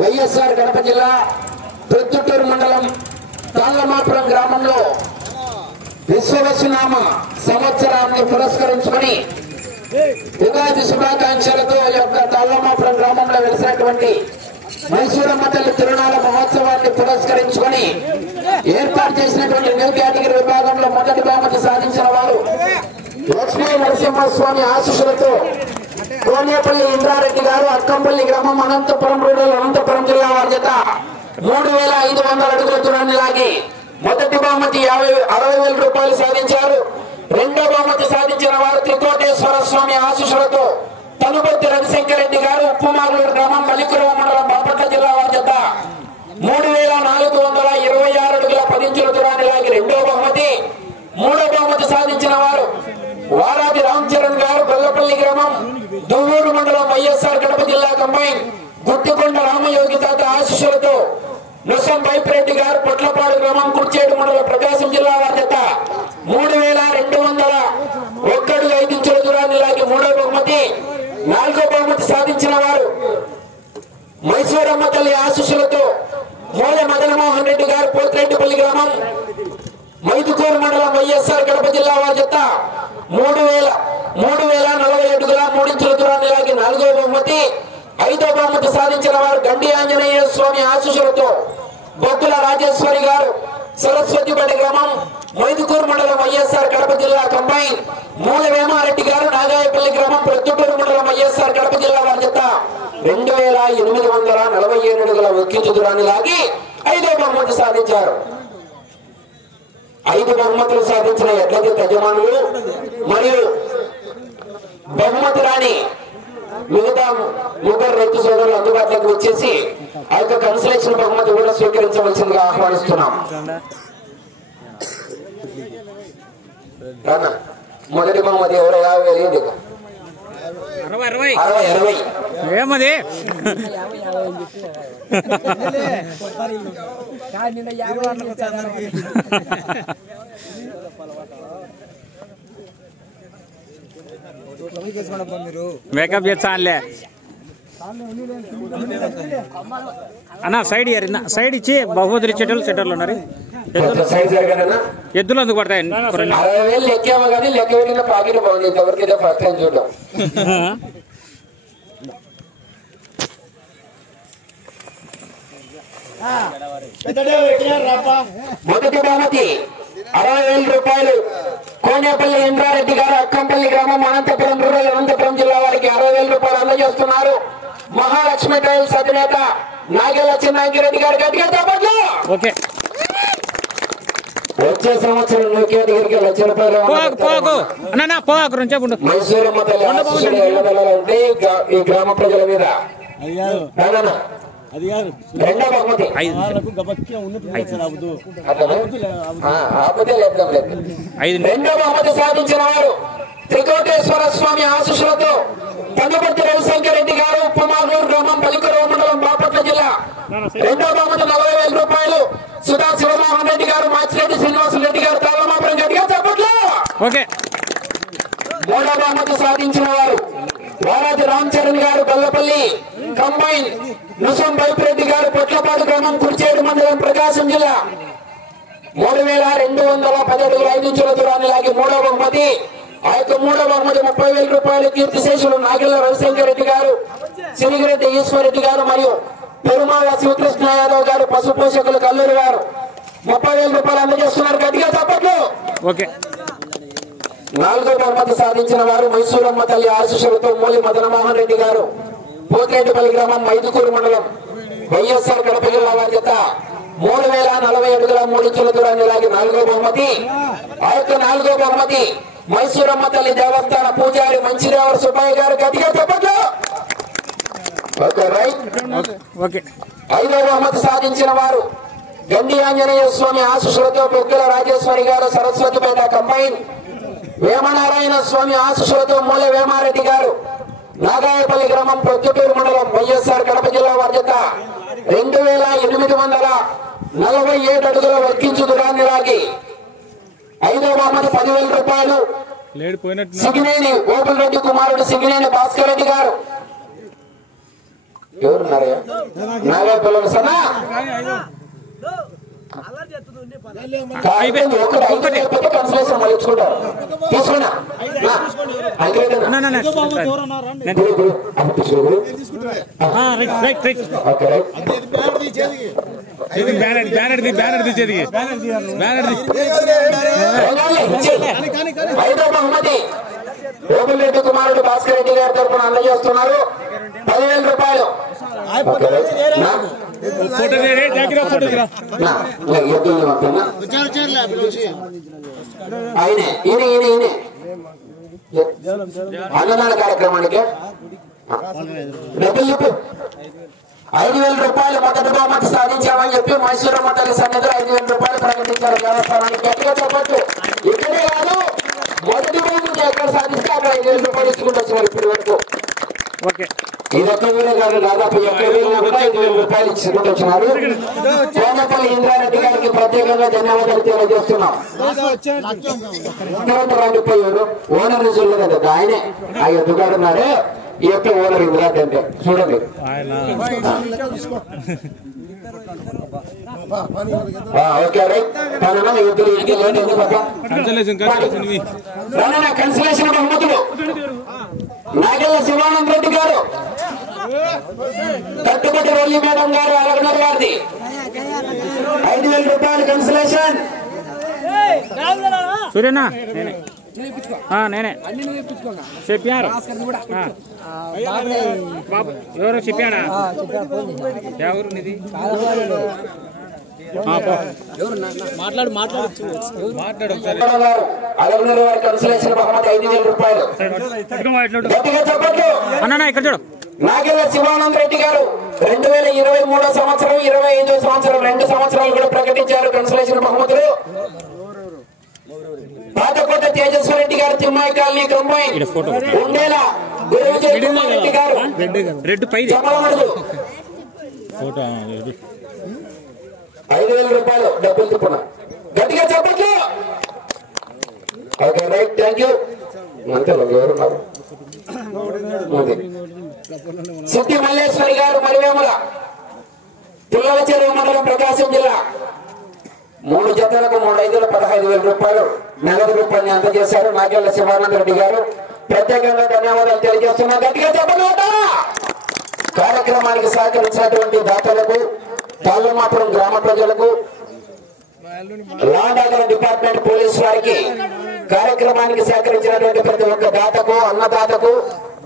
వైఎస్ఆర్ కడప జిల్లా ప్రొద్దుటూరు మండలం తాళ్లమాపురం గ్రామంలో విశ్వవసునామ సంవత్సరాన్ని పురస్కరించుకొని ఉగాది శుభాకాంక్షలతో యొక్క తాళ్లమాపురం గ్రామంలో వెలిసినటువంటి మైసూరమ్మ తల్లి తిరునాళ్ళ మహోత్సవాన్ని పురస్కరించుకొని ఏర్పాటు చేసినటువంటి న్యూ కేటగిరీ విభాగంలో మొదటి బహుమతి సాధించిన వారు లక్ష్మీ నరసింహస్వామి ఆశీస్సులతో కోనేపల్లి ఇంద్రారెడ్డి గారు, అక్కంపల్లి గ్రామం, అనంతపురం రూరల్, అనంతపురం జిల్లా వారి జత 3500 అడుగుల దూరాన్ని లాగి మొదటి బహుమతి 60,000 రూపాయలు సాధించారు. రెండో బహుమతి సాధించిన వారు త్రికోటేశ్వర స్వామి ఆశీస్సులతో తనుపర్తి రవిశంకర్ రెడ్డి గారు, ఉప్పుమాగలూరు గ్రామం, మల్లికురవ మండలం, బాపట్ల జిల్లా వారి జత 3426 అడుగుల 10 ఇంచుల దూరాన్ని లాగి రెండో బహుమతి. మూడో బహుమతి సాధించిన వారు వారాది రామ్ చరణ్ గారు, గొల్లపల్లి గ్రామం, దువ్వూరు మండలం, వైఎస్ఆర్ కడప జిల్లా కంబైన్ గుత్తికొండ రామయోగి తాత ఆశీస్సులతో నుసం బైపిరెడ్డి గారు, పొట్లపాడు గ్రామం, కుర్చేడు మండలం, ప్రకాశం జిల్లా వారి జత 3201 అడుగుల 5 ఇంచుల దూరాన్ని లాగి మూడో బహుమతి. నాలుగో బహుమతి సాధించిన వారు మైసూరమ్మ తల్లి ఆశీస్సులతో మూల మదనమోహన్ రెడ్డి గారు, పోతిరెడ్డిపల్లి గ్రామం, మైదుకూరు మండలం, వైఎస్ఆర్ కడప జిల్లా వారి జత 3040 అడుగుల 3 ఇంచుల దూరాన్ని లాగి నాలుగో బహుమతి. ఐదో బహుమతి సాధించిన వారు గండి ఆంజనేయ స్వామి ఆశీస్సులతో బొత్తుల రాజేశ్వరి గారు, సరస్వతిపేట గ్రామం, మైదుకూరు మండలం, వైఎస్ఆర్ కడప జిల్లా కంబైన్ మూల వేమారెడ్డి గారు, నాగాయపల్లి గ్రామం, ప్రొద్దుటూరు మండలం, వైఎస్ఆర్ కడప జిల్లా వారి జత 2847 అడుగుల 1 ఇంచు దూరాన్ని లాగి ఐదో బహుమతి సాధించారు. 5 బహుమతులు సాధించిన ఎడ్ల జత యజమానులు మరియు బహుమతి రాని మిగతా ముగ్గురు రైతు సోదరులు అందుబాటులోకి వచ్చేసి ఆ యొక్క కన్సలేషన్ బహుమతి కూడా స్వీకరించవలసిందిగా ఆహ్వానిస్తున్నాం. మొదటి బహుమతి ఎవరు? 50,000. 60 ఏమది మేకప్ చేస్తానులే అన్న. సైడ్ సైడ్ ఇచ్చి బహుమతులు ఇచ్చేటోళ్ళు సెంటర్లు ఉన్నారు. ఎద్దులు అందుకు పడతాయి. 60,000 లెక్కేమో కానీ లెక్క పెట్టిన పాకెట్ బాగుంది. ఎవరికైతే ఫస్ట్ టైం చూద్దాం. మొదటి బహుమతి 60,000 రూపాయలు కోనేపల్లి ఇంద్రారెడ్డి గారు, అక్కంపల్లి గ్రామం, అనంతపురం రూరల్, అనంతపురం జిల్లా వారికి 60,000 రూపాయలు అందజేస్తున్నారు. మహాలక్ష్మి టైల్స్ అధినేత నాగేల చిన్నారెడ్డి గారు గట్టిగా చెప్పండి. వచ్చే సంవత్సరం న్యూ కేటగిరీకి 1,00,000 రూపాయలు మైసూరమ్మ తల్లి ఆశీస్సులు ఎల్లవెల్లాలంటే ఈ గ్రామ ప్రజల మీద. రెండో బహుమతి రెండో బహుమతి సాధించిన వారు త్రికోటేశ్వర స్వామి ఆశీస్సులతో తనుపర్తి రవిశంకర్ రెడ్డి గారు, ఉప్పుమాగలూరు గ్రామం, పల్లికురవ మండలం, బాపట్ల జిల్లా. రెండో బహుమతి 40,000 రూపాయలు సుధా శివమోహన్ రెడ్డి గారు, మాచిరెడ్డి శ్రీనివాసులు రెడ్డి గారు, తాళ్లమాపురం గట్టిగా చెప్పట్లు. మూడో బహుమతి సాధించిన వారు వారాది రామ్ చరణ్ గారు, గొల్లపల్లి కంబైన్ నుసం బైపిరెడ్డి గారు, పొట్లపాడు గ్రామం, కుర్చేడు మండలం, ప్రకాశం జిల్లా 3210 అడుగుల 5 ఇంచుల దూరాన్ని లాగి మూడో బహుమతి. ఆ యొక్క మూడో బహుమతి 30,000 రూపాయలు కీర్తిశేషులు నాగెల్ల రవిశంకర్ రెడ్డి గారు, సిరిగిరెడ్డి ఈశ్వరరెడ్డి గారు మరియు పెరుమాళ శివకృష్ణ యాదవ్ గారు, పశు పోషకులు కల్లూరు వారు 30,000 రూపాయలు అందజేస్తున్నారు. గట్టిగా చెప్పట్లు. నాలుగో బహుమతి సాధించిన వారు మైసూరమ్మ తల్లి ఆశీస్సులతో మూలి మదనమోహన్ రెడ్డి గారు, పోతిరెడ్డిపల్లి గ్రామం, మైదుకూరు మండలం, వైఎస్ఆర్ కడప జిల్లా వారి జత 3040 అడుగుల 3 ఇంచుల దూరాన్ని లాగి నాలుగో బహుమతి. ఆ యొక్క నాలుగో బహుమతి మైసూరమ్మ తల్లి దేవస్థాన పూజారి మంచిదేవర సుబ్బయ్య గారు. గట్టిగా చెప్పట్లు. ఐదో బహుమతి సాధించిన వారు గండి ఆంజనేయ స్వామి ఆశీస్సులతో బొగ్గుల రాజేశ్వరి గారు, సరస్వతిపేట కంబైన్ వేమనారాయణ స్వామి ఆశీస్సులతో మూల వేమారెడ్డి గారు, నాగాయపల్లి గ్రామం, ప్రొద్దుటూరు మండలం, వైఎస్ఆర్ కడప జిల్లా వారి జత 2847 అడుగుల 1 ఇంచు దూరాన్ని లాగి ఐదో బహుమతి 10,000 రూపాయలు సిగినేని ఓపుల్ రెడ్డి కుమారుడు సిగినేని భాస్కర్ రెడ్డి గారు, ఎవరున్నారయ్యా నాలుగు పిల్లలు సన్నా కన్సలేషన్ మళ్ళీ ఇచ్చుకుంటారు తీసుకున్నా బహుమతి ఓబులరెడ్డి కుమారుడు భాస్కర్ రెడ్డి గారి తరఫున అందజేస్తున్నారు 10,000 రూపాయలు. ఆయనే ఈయన అన్నదాన కార్యక్రమానికి డబ్బులు చెప్పు 5,000 రూపాయలు మొదటి బహుమతి సాధించామని చెప్పి మైసూరమ్మ తల్లి సన్నిధిలో 5,000 రూపాయలు ప్రకటించారు దేవస్థానానికి. గట్టిగా చెప్పొచ్చు. ఇక్కడే కాదు మొదటి బహుమతి ఎక్కడ సాధిస్తే అక్కడ 5,000 రూపాయలు ఇచ్చుకుంటూ వచ్చినారు ఇప్పటి వరకు. ఇది ఒక్క ఊరే కాదు దాదాపు ఎక్కడ కూడా 5,000 రూపాయలు ఇచ్చుకుంటూ వచ్చినారు. కోనపల్లి ఇంద్రారెడ్డి గారికి ప్రత్యేకంగా ధన్యవాదాలు తెలియజేస్తున్నాం. రాండిపోయారు ఓనర్ రుజువులు కదా ఆయనే ఆ ఎద్దుగాడు ఉన్నాడే ఈ యొక్క ఓనర్ ఇంద్రారెడ్డి అంటే చూడండి. ఓకే రైట్ కన్సలేషన్ బహుమతులు నాగెల్ల శివానంద రెడ్డి గారు, కట్టుబడి రొల్లి మేడం గారు, అలగనర్ గారిది 5,000 రూపాయలు కన్సలేషన్. సూర్యనా నేనే చెప్పారు ఎవరో చెప్పాడా ఎవరు నిధి కన్సలేషన్ బహుమతి 5,000 రూపాయలు. అన్నా ఇక్కడ చూడు. నాగెల్ల శివానంద రెడ్డి గారు 2023 సంవత్సరం 25 సంవత్సరం 2 సంవత్సరాలు కూడా ప్రకటించారు కన్సలేషన్ బహుమతులు. పాతకోట తేజస్వర రెడ్డి గారు తిమ్మాయి కాలనీ కమ్మాయి ఉండేలా రెడ్డి గారు చమలమడుగు 5,000 రూపాయలు డబ్బులు తిప్పున గట్టిగా చెప్పట్లు. Okay right thank you. అంతే ఎవరున్నారు సిద్ధి మల్లేశ్వరి గారు మరివేముల పిల్లల చెరువు మండలం ప్రకాశం జిల్లా 3 జతలకు 3 ఐదుల 15,000 రూపాయలు నగదు రూపాయలు అందజేశారు. నాగెల్ల శివానంద రెడ్డి గారు ప్రత్యేకంగా ధన్యవాదాలు తెలియజేస్తున్నారు. గట్టిగా చెప్పండి. కార్యక్రమానికి సహకరించినటువంటి దాతలకు, తాళ్ళమాపురం గ్రామ ప్రజలకు, లాండ్ ఆర్డర్ డిపార్ట్మెంట్ పోలీసు వారికి, కార్యక్రమానికి సహకరించినటువంటి ప్రతి ఒక్క దాతకు, అన్నదాతకు,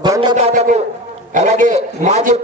బండదాతకు, అలాగే మాజీ